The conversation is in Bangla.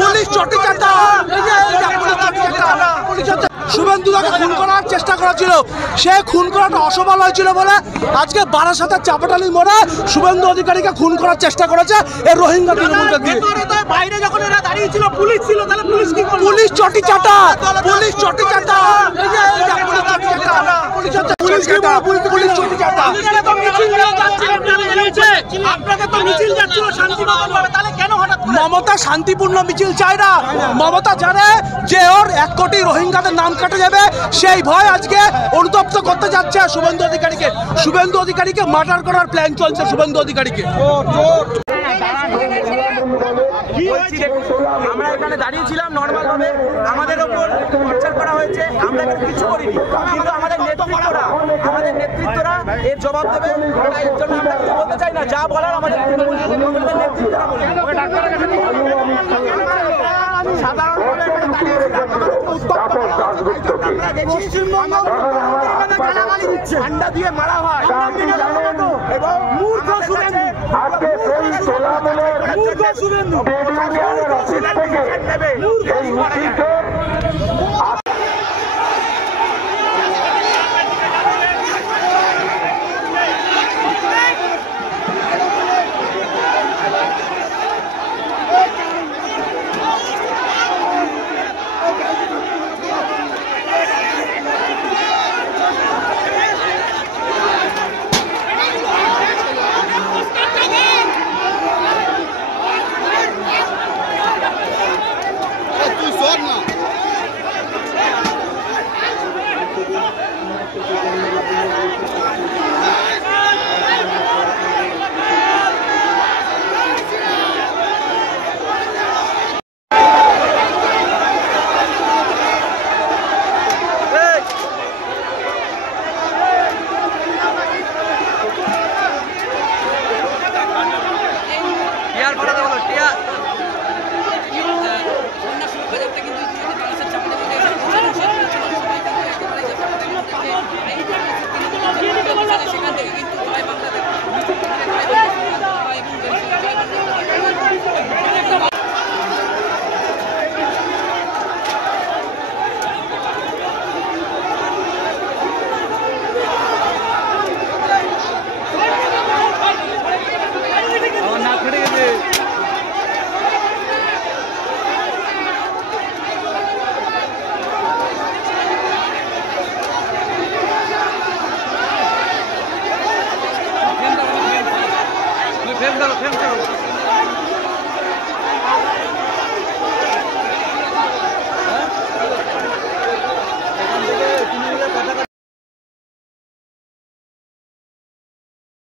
পুলিশ চটি চাটা, শুভেন্দুদাকে খুন করার চেষ্টা করেছিল, সে খুন করাটা অসফল হয়েছিল বলে আজকে বারাসাতের চাপাটালি মোড়ে শুভেন্দু অধিকারীকে খুন করার চেষ্টা করেছে এই রোহিঙ্গা তৃণমূলকে দিয়ে। বাইরে যখন এরা দাঁড়িয়ে ছিল পুলিশ ছিল, তাহলে পুলিশ কি করলো? পুলিশ চটি চাটা, পুলিশ চটি চাটা, পুলিশ চটি চাটা। আপনাদের তো মিছিল যাচ্ছিল শান্তিপূর্ণভাবে, তাহলে কেন হঠাৎ মমতা শান্তিপূর্ণ মিছিল চায় না। মমতা জানে যে ওর 1 কোটি রোহিঙ্গাদের নাম কাটা যাবে, সেই ভয় আজকে অনুতপ্ত করতে যাচ্ছে শুভেন্দু অধিকারীকে। শুভেন্দু অধিকারীকে মার্ডার করার প্ল্যান চলছে শুভেন্দু অধিকারীকে। আমরা এখানে দাঁড়িয়েছিলাম নর্মাল ভাবে, আমাদের ওপর টর্চার করা হয়েছে, আমরা কিছু করিনি, কিন্তু আমাদের নেতৃত্বরা এর জবাব দেবে। এর জন্য আমরা কিছু বলতে চাই না, যা বলার আমাদের নেতৃত্বরা বলবে। ঠান্ডা দিয়ে মারা হয় এবং মূর্খ শুভেন্দু